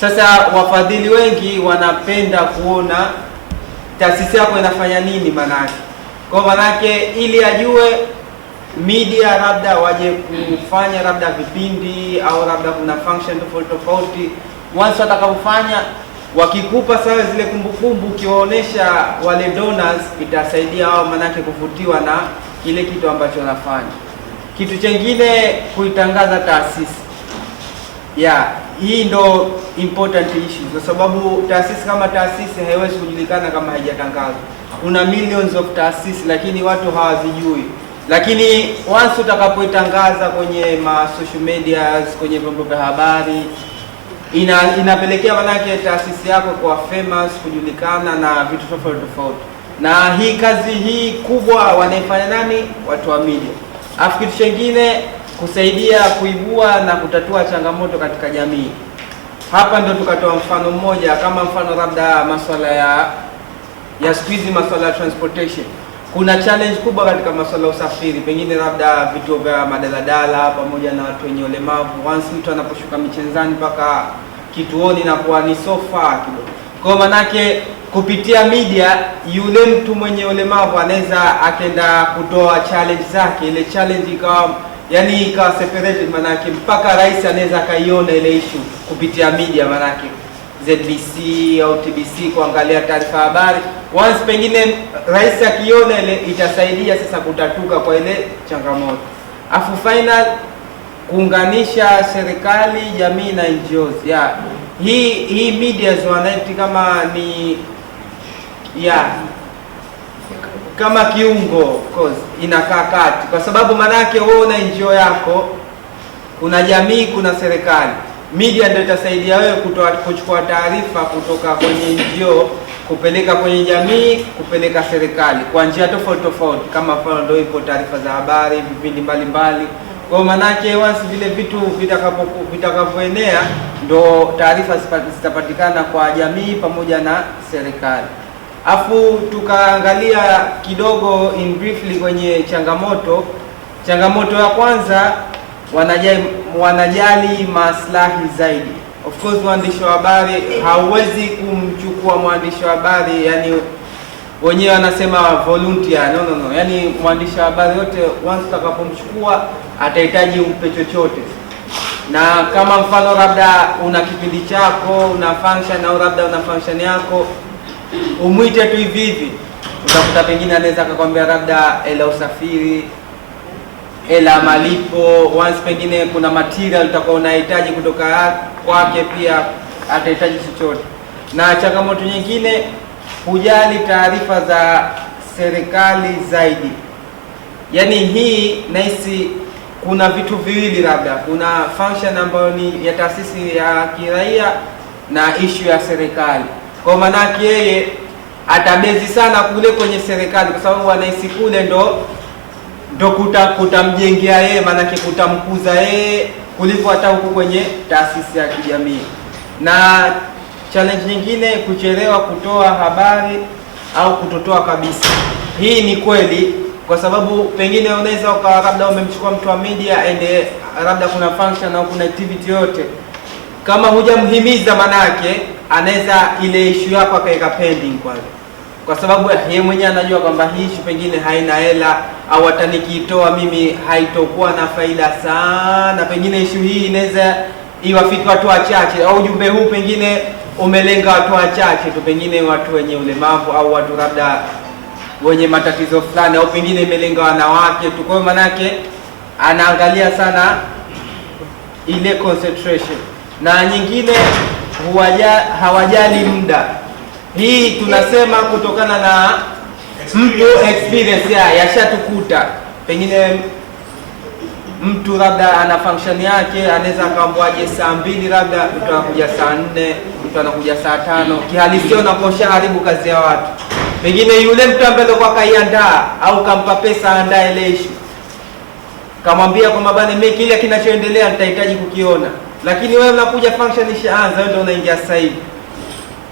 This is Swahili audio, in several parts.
Sasa wafadhili wengi wanapenda kuona taasisi yako inafanya nini manake. Kwa manake ili ajue media labda waje kufanya labda vipindi au labda kuna function tofauti. Once watakapofanya wakikupa sawa zile kumbukumbu, ukiwaonesha wale donors itasaidia wao manake kuvutiwa na kile kitu ambacho wanafanya. Kitu chengine kuitangaza taasisi. Hii ndo important issue kwa sababu taasisi kama taasisi haiwezi kujulikana kama haijatangazwa. Kuna millions of taasisi lakini watu hawazijui. Lakini once utakapoitangaza kwenye social medias, kwenye vyombo vya habari, inapelekea manake taasisi yako kwa famous, kujulikana na vitu tofauti. Na hii kazi hii kubwa wanaifanya nani? Watu wa media. Alafu kitu kingine kusaidia kuibua na kutatua changamoto katika jamii. Hapa ndio tukatoa mfano mmoja, kama mfano labda masuala ya siku hizi, masuala ya transportation. Kuna challenge kubwa katika masuala ya usafiri, pengine labda vituo vya madaladala pamoja na watu wenye ulemavu. Once mtu anaposhuka Michenzani mpaka kituoni na kuwa ni sofa kidogo. Kwa manake kupitia media yule mtu mwenye ulemavu anaweza akaenda kutoa challenge zake, ile challenge ikawa ikawa separated, manake mpaka rais anaweza akaiona ile issue kupitia media, manake ZBC au TBC kuangalia taarifa habari. Once pengine rais akiona ile itasaidia sasa kutatuka kwa ile changamoto. Afu final kuunganisha serikali, jamii na NGOs. Hii media wanaiti kama ni kama kiungo cause inakaa kati, kwa sababu manake wewe una NGO yako, kuna jamii, kuna serikali. Media ndio itasaidia wewe kuchukua taarifa kutoka kwenye NGO kupeleka kwenye jamii, kupeleka serikali kwa njia tofauti, kama mfano ndio ipo taarifa za habari, vipindi mbalimbali. Kwa manake once vile vitu vitakapoenea ndo taarifa zitapatikana kwa jamii pamoja na serikali. Afu tukaangalia kidogo in briefly kwenye changamoto. Changamoto ya kwanza, wanajali maslahi zaidi. Of course waandishi wa habari hauwezi kumchukua mwandishi wa habari, wenyewe wanasema volunteer. No. Mwandishi wa habari yote once utakapomchukua atahitaji umpe chochote. Na kama mfano labda una kipindi chako, una function au labda una function yako, umwite tu hivi, utakuta pengine anaweza akakwambia labda ela usafiri, ela malipo. Once pengine kuna material utakuwa unahitaji kutoka kwake, pia atahitaji chochote. Na changamoto nyingine, kujali taarifa za serikali zaidi. Hii nahisi kuna vitu viwili, labda kuna function ambayo ni ya taasisi ya kiraia na issue ya serikali. Kwa manake yeye atabezi sana kule kwenye serikali, kwa sababu anahisi kule ndo kutamjengea yeye, manake kutamkuza yeye kuliko hata huku kwenye taasisi ya kijamii. Na challenge nyingine, kuchelewa kutoa habari au kutotoa kabisa. Hii ni kweli, kwa sababu pengine unaweza labda umemchukua mtu wa media ende labda kuna function au kuna activity yote, kama hujamhimiza manake anaweza ile issue yako akaweka pending kwanza, kwa sababu yeye mwenyewe anajua kwamba hii issue pengine haina hela, au hata nikiitoa mimi haitokuwa na faida sana, pengine issue hii inaweza iwafiki watu wachache, au ujumbe huu pengine umelenga watu wachache tu, pengine watu wenye ulemavu au watu labda wenye matatizo fulani, au pengine imelenga wanawake tu. Kwa hiyo manake anaangalia sana ile concentration. Na nyingine hawajali muda. Hii tunasema kutokana na mtu experience yashatukuta. Pengine mtu labda ana function yake, anaweza akaambiwaje saa 2, labda mtu anakuja saa 4, mtu anakuja saa 5. Kihalisia unakosha haribu kazi ya watu. Pengine yule mtu ambaye alikuwa kaiandaa au kampa pesa aandae ile issue, kamwambia kwamba bana mimi kile kinachoendelea nitahitaji kukiona, lakini wewe unakuja function ishaanza, wewe ndio unaingia sasa hivi.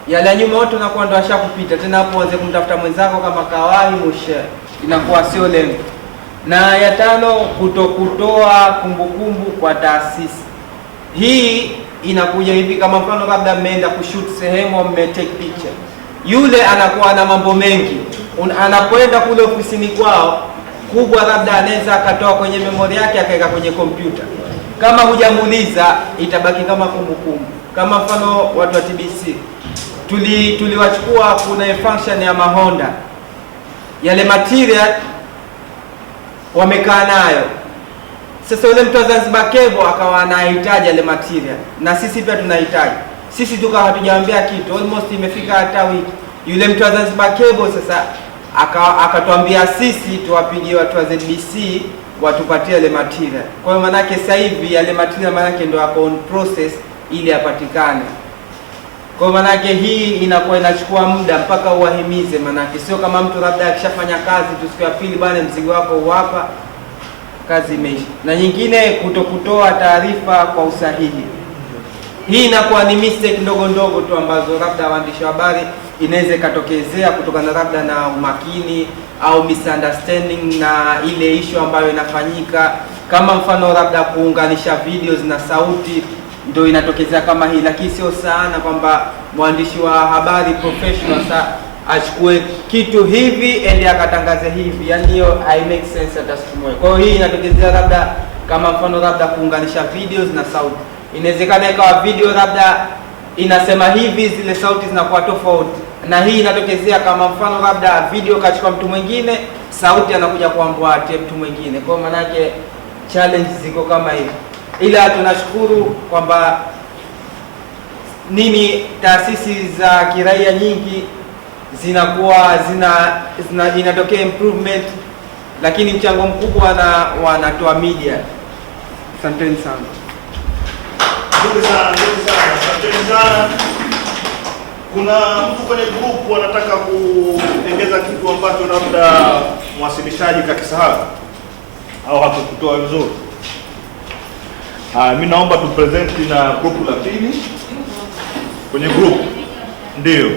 Yale nyuma wote unakuwa ndo ashakupita, tena hapo uanze kumtafuta mwenzako kama kawahi musha, inakuwa sio lengo. Na ya 5, kutokutoa kumbukumbu kwa taasisi. Hii inakuja hivi, kama mfano labda mmeenda kushoot sehemu, take picture, yule anakuwa na mambo mengi. Anapoenda kule ofisini kwao kubwa, labda anaweza akatoa kwenye memory yake akaweka kwenye kompyuta. Kama hujamuuliza itabaki kama kumbukumbu. Kama mfano watu wa TBC tuliwachukua, kuna function ya Mahonda, yale material wamekaa nayo. Sasa yule mtu wa Zanzibar Cable akawa anahitaji yale material, na sisi pia tunahitaji. Sisi tukawa hatujaambia kitu, almost imefika hata wiki. Yule mtu wa Zanzibar Cable sasa akatuambia sisi tuwapigie watu wa ZBC watupatie yale material. Kwa hiyo manake sasa hivi yale material manake ndio yako on process ili yapatikane. Kwa manake hii inakuwa inachukua muda mpaka uwahimize, manake sio kama mtu labda akishafanya kazi tu siku ya pili bwana mzigo wako uwapa, kazi imeisha. Na nyingine kutokutoa taarifa kwa usahihi. Hii inakuwa ni mistake ndogo ndogo tu ambazo labda waandishi wa habari inaweza ikatokezea kutokana labda na umakini au misunderstanding na ile issue ambayo inafanyika. Kama mfano labda kuunganisha videos na sauti, ndio inatokezea kama hii, lakini sio sana kwamba mwandishi wa habari professional achukue kitu hivi ende akatangaze hivi, yani hiyo I make sense hata siku moja. Kwa hiyo hii inatokezea labda kama mfano labda kuunganisha videos na sauti. Inawezekana ikawa video labda inasema hivi, zile sauti zinakuwa tofauti, na hii inatokezea kama mfano labda video kachukua mtu mwingine, sauti anakuja kuambuatie mtu mwingine. Kwa maana yake challenge ziko kama hivi, ila tunashukuru kwamba taasisi za kiraia nyingi zinakuwa inatokea improvement, lakini mchango mkubwa wanatoa media. Asanteni sana. Asanteni sana. Kuna mtu kwenye group anataka kuongeza kitu ambacho labda mwasilishaji kakisahau au hakukutoa vizuri. Mimi naomba tu present na group la pili kwenye group. Ndio.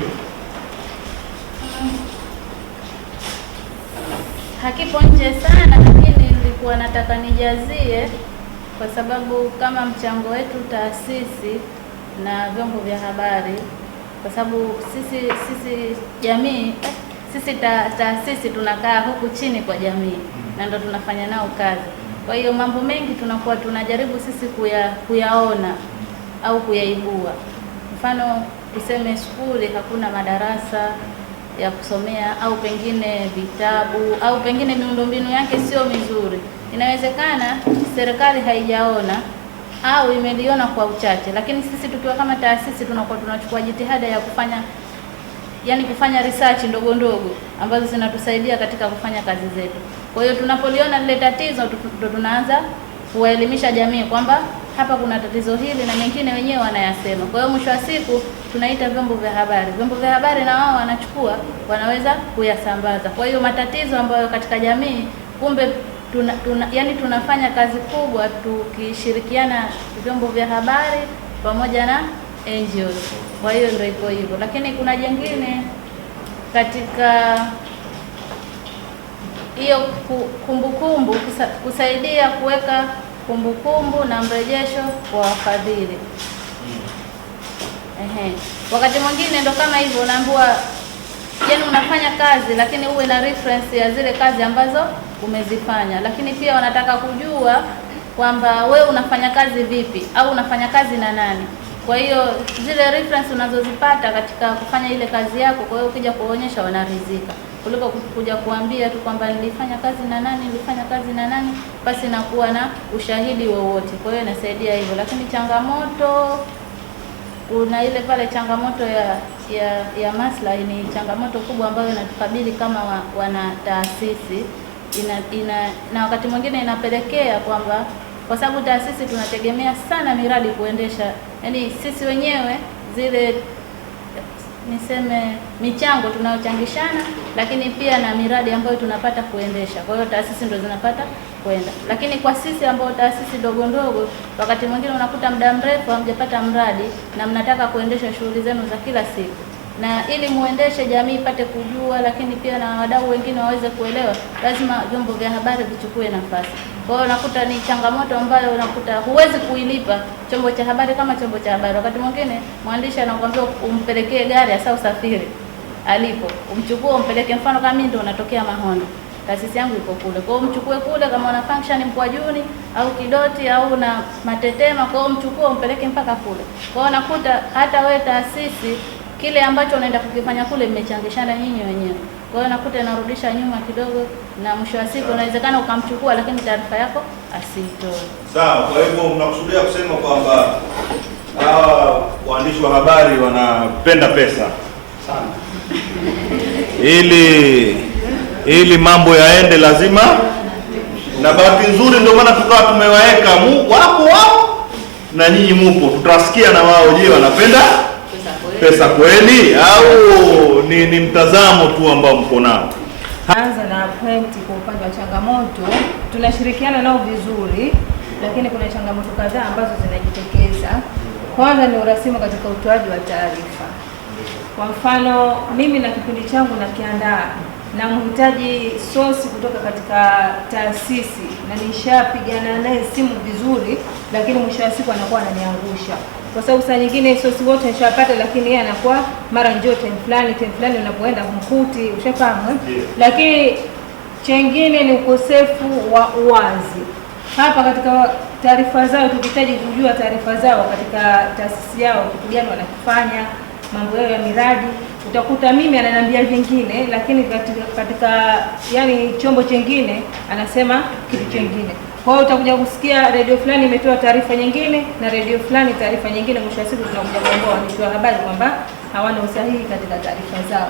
Hakipo nje sana, lakini nilikuwa nataka nijazie kwa sababu kama mchango wetu taasisi na vyombo vya habari, kwa sababu sisi jamii, taasisi tunakaa huku chini kwa jamii na ndo tunafanya nao kazi. Kwa hiyo mambo mengi tunakuwa tunajaribu sisi kuyaona au kuyaibua. Mfano tuseme shule hakuna madarasa ya kusomea, au pengine vitabu, au pengine miundombinu yake sio mizuri. Inawezekana serikali haijaona au imeliona kwa uchache, lakini sisi tukiwa kama taasisi tunakuwa tunachukua jitihada ya kufanya research ndogo ndogo ambazo zinatusaidia katika kufanya kazi zetu. Kwa hiyo tunapoliona lile tatizo ndo tunaanza kuwaelimisha jamii kwamba hapa kuna tatizo hili, na mengine wenyewe wanayasema. Kwa hiyo mwisho wa siku tunaita vyombo vya habari. Vyombo vya habari na wao wanaweza kuyasambaza. Kwa hiyo matatizo ambayo katika jamii, kumbe tunafanya kazi kubwa tukishirikiana vyombo vya habari pamoja na NGOs. Kwa hiyo ndio iko hivyo. Lakini kuna jingine katika hiyo kumbukumbu, kusaidia kuweka kumbukumbu na mrejesho kwa wafadhili. Wakati mwingine ndo kama hivyo, unaambiwa unafanya kazi lakini uwe na reference ya zile kazi ambazo umezifanya, lakini pia wanataka kujua kwamba wewe unafanya kazi vipi au unafanya kazi na nani. Kwa hiyo zile reference unazozipata katika kufanya ile kazi yako, kwa hiyo ukija kuonyesha wanaridhika, kuliko kuja kuambia tu kwamba nilifanya kazi na nani, basi nakuwa na ushahidi wowote. Kwa hiyo inasaidia hivyo. Lakini changamoto, kuna ile pale changamoto ya maslahi, ni changamoto kubwa ambayo inatukabili kama wana taasisi. Na wakati mwingine inapelekea kwamba kwa sababu taasisi tunategemea sana miradi kuendesha, yaani sisi wenyewe zile michango tunayochangishana, lakini pia na miradi ambayo tunapata kuendesha. Kwa hiyo taasisi ndio zinapata kwenda. Lakini kwa sisi ambao taasisi ndogo ndogo, wakati mwingine unakuta muda mrefu hamjapata mradi na mnataka kuendesha shughuli zenu za kila siku. na ili muendeshe jamii ipate kujua, lakini pia na wadau wengine waweze kuelewa, lazima vyombo vya habari vichukue nafasi. Kwa hiyo unakuta ni changamoto ambayo unakuta huwezi kuilipa chombo cha habari kama chombo cha habari. Wakati mwingine mwandishi anakuambia umpelekee gari hasa usafiri alipo, umchukue umpeleke, mfano kama mimi ndio natokea Mahondo, taasisi yangu iko kule. Kwa hiyo mchukue kule, kama una function Mkwajuni au Kidoti au na Matetema, kwa hiyo mchukue umpeleke mpaka kule. Kwa hiyo unakuta hata wewe taasisi kile ambacho unaenda kukifanya kule mmechangishana nyinyi wenyewe. Kwa hiyo nakuta inarudisha nyuma kidogo, na mwisho wa siku unawezekana ukamchukua lakini taarifa yako asiitoe. Sawa, kwa hivyo mnakusudia kusema kwamba hawa waandishi wa habari wanapenda pesa sana. Ili mambo yaende lazima, na bahati nzuri ndio maana tukawa tumewaweka wako wao na nyinyi mupo, tutasikia na wao. Je, wanapenda pesa kweli au ni mtazamo tu ambao mko nao? Anza na pointi. Kwa upande wa changamoto, tunashirikiana nao vizuri, lakini kuna changamoto kadhaa ambazo zinajitokeza. Kwanza ni urasimu katika utoaji wa taarifa. Kwa mfano, mimi na kipindi changu nakiandaa na mhitaji sosi kutoka katika taasisi na nishapigana naye simu vizuri, lakini mwisho wa siku anakuwa ananiangusha. Kwa sababu saa nyingine sosi wote nishapata, lakini yeye anakuwa mara njoo time fulani unapoenda kumkuti, ushafahamu. Lakini chengine ni ukosefu wa uwazi. Hapa katika taarifa zao, tukihitaji kujua taarifa zao katika taasisi yao, kitu gani wanakifanya, mambo yao ya miradi, utakuta mimi ananiambia vingine, lakini katika yani chombo chengine anasema kitu chengine. Kwa hiyo utakuja kusikia radio fulani imetoa taarifa nyingine na radio fulani taarifa nyingine, mwisho wa siku tunakuja kuambia waandishi wa habari kwamba hawana usahihi katika taarifa zao.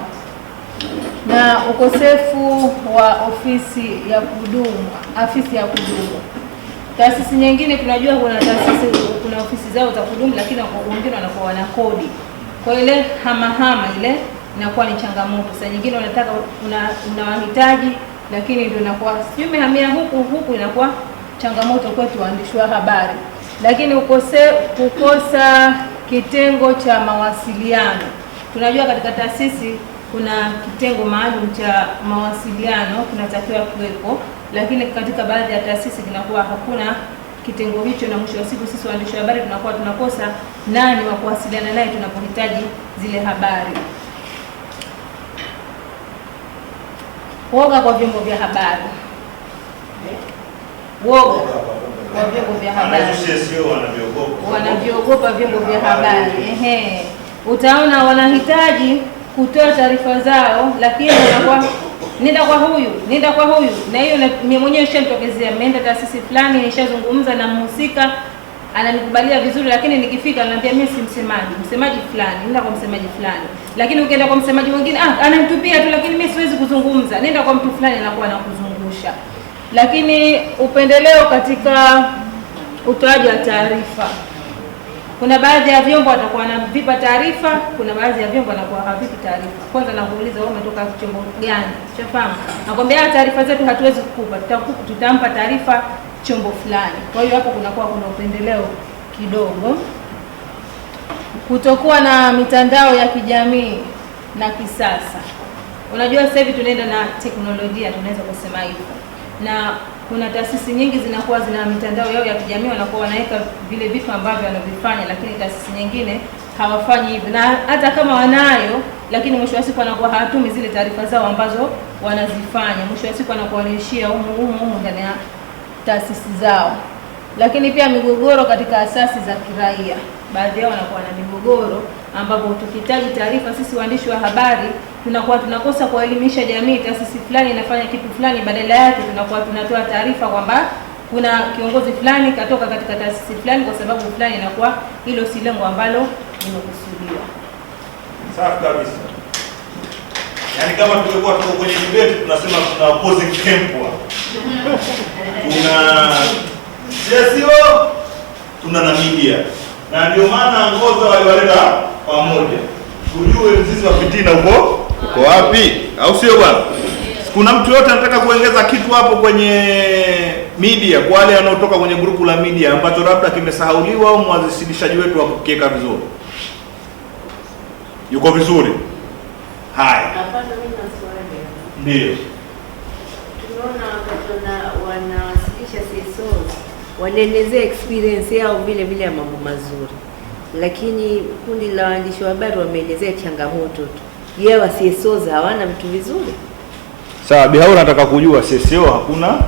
Na ukosefu wa afisi ya kudumu. Taasisi nyingine tunajua kuna ofisi zao za kudumu, lakini wengine wanakuwa wana kodi. Kwa ile hamahama ile inakuwa ni changamoto. Saa nyingine wanataka unawahitaji, lakini ndio inakuwa sio umehamia huku inakuwa changamoto kwetu waandishi wa habari. Lakini kukosa kitengo cha mawasiliano. Tunajua katika taasisi kuna kitengo maalum cha mawasiliano kunatakiwa kuwepo, lakini katika baadhi ya taasisi kinakuwa hakuna kitengo hicho, na mwisho wa siku sisi waandishi wa habari tunakuwa tunakosa nani wa kuwasiliana naye tunapohitaji zile habari. Woga kwa vyombo vya habari. Woga kwa vyombo vya habari. Wanavyogopa vyombo vya habari. Utaona wanahitaji kutoa taarifa zao, lakini wanakuwa nenda kwa huyu. Na hiyo mimi mwenyewe nishamtokezea, nimeenda taasisi fulani, nishazungumza na mhusika, ananikubalia vizuri, lakini nikifika ananiambia mimi si msemaji fulani, nenda kwa msemaji fulani. Lakini ukienda kwa msemaji mwingine ananitupia tu, lakini mimi siwezi kuzungumza, nenda kwa mtu fulani, anakuwa anakuzungusha. Lakini upendeleo katika utoaji wa taarifa. Kuna baadhi ya vyombo watakuwa wanavipa taarifa, kuna baadhi ya vyombo wanakuwa havipi taarifa. Kwanza nakuuliza wewe umetoka chombo gani? Unafahamu? Nakwambia taarifa zetu hatuwezi kukupa, tutampa taarifa chombo fulani. Kwa hiyo hapo kunakuwa kuna upendeleo kidogo. Kutokuwa na mitandao ya kijamii na kisasa. Unajua sasa hivi tunaenda na teknolojia, tunaweza kusema hivyo. Na kuna taasisi nyingi zinakuwa zina mitandao yao ya kijamii, wanakuwa wanaweka vile vitu ambavyo wanavifanya, lakini taasisi nyingine hawafanyi hivyo. Na hata kama wanayo, lakini mwisho wa siku wanakuwa hawatumi zile taarifa zao ambazo wanazifanya. Mwisho wa siku wanakuwa wanaishia humu ndani ya taasisi zao. Lakini pia migogoro katika asasi za kiraia. Baadhi yao wanakuwa na migogoro ambapo tukihitaji taarifa sisi waandishi wa habari tunakuwa tunakosa kuelimisha jamii, taasisi fulani inafanya kitu fulani, badala yake tunakuwa tunatoa taarifa kwamba kuna kiongozi fulani katoka katika taasisi fulani kwa sababu fulani, inakuwa hilo si lengo ambalo limekusudiwa. Safi kabisa. Yaani kama tulikuwa tuko kwenye debate tunasema tuna opposing camp. Kuna sio tuna na media. Na ndio maana ngoza waliwaleta pamoja. Tujue mzizi wa fitina uko wapi? Au sio bwana? Kuna mtu yote anataka kuongeza kitu hapo kwenye media, kwa wale wanaotoka kwenye grupu la media ambacho labda kimesahauliwa au mwanzishaji wetu wa kukiweka vizuri? Yuko vizuri? Haya, Hapana, mimi na swali. ndio Tunaona wakati wanawasilisha CSOs wanaelezea experience yao vile vile ya mambo mazuri, lakini kundi la waandishi wa habari wameelezea changamoto tu. Je, wa CSOs hawana vitu vizuri? sawa. Bihaura, nataka kujua CSO hakuna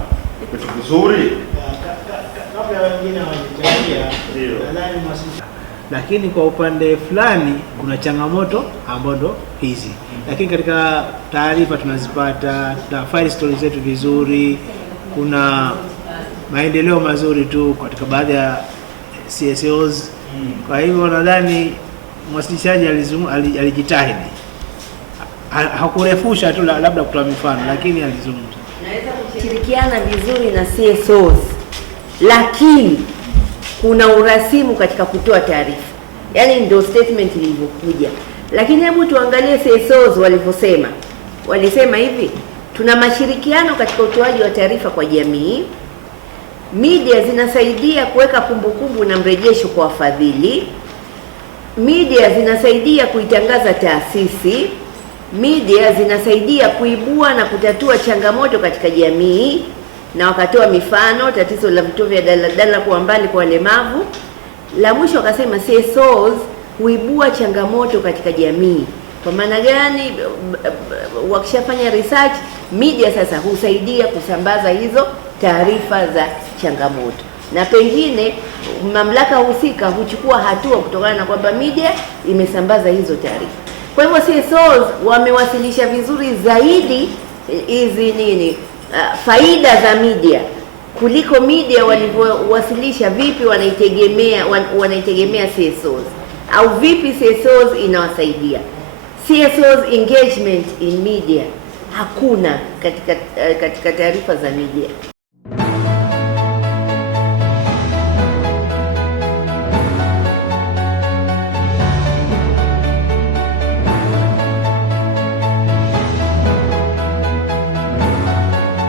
vitu vizuri? Kabla wengine hawajachangia, Ndio. nadhani lakini kwa upande fulani kuna changamoto ambazo ndo hizi, lakini katika taarifa tunazipata, tunafile stories zetu vizuri, kuna maendeleo mazuri tu katika baadhi ya CSOs. Kwa hivyo nadhani mwasilishaji alijitahidi, hakurefusha tu labda kutoa mifano, lakini alizungumza. Naweza kushirikiana vizuri na CSOs, lakini kuna urasimu katika kutoa taarifa. Yaani ndio statement ilivyokuja. Lakini hebu tuangalie CSOs walivyosema. Walisema hivi, tuna mashirikiano katika utoaji wa taarifa kwa jamii. Media zinasaidia kuweka kumbukumbu na mrejesho kwa wafadhili. Media zinasaidia kuitangaza taasisi. Media zinasaidia kuibua na kutatua changamoto katika jamii, na wakatoa mifano, tatizo la vituo vya daladala kuwa mbali kwa walemavu. La mwisho wakasema CSOs huibua changamoto katika jamii. Kwa maana gani? Wakishafanya research, media sasa husaidia kusambaza hizo taarifa za changamoto, na pengine mamlaka husika huchukua hatua kutokana na kwamba media imesambaza hizo taarifa. Kwa hivyo CSOs wamewasilisha vizuri zaidi hizi faida za media kuliko media walivyowasilisha vipi wanaitegemea CSOs, au vipi CSOs inawasaidia. CSOs engagement in media hakuna katika taarifa za media.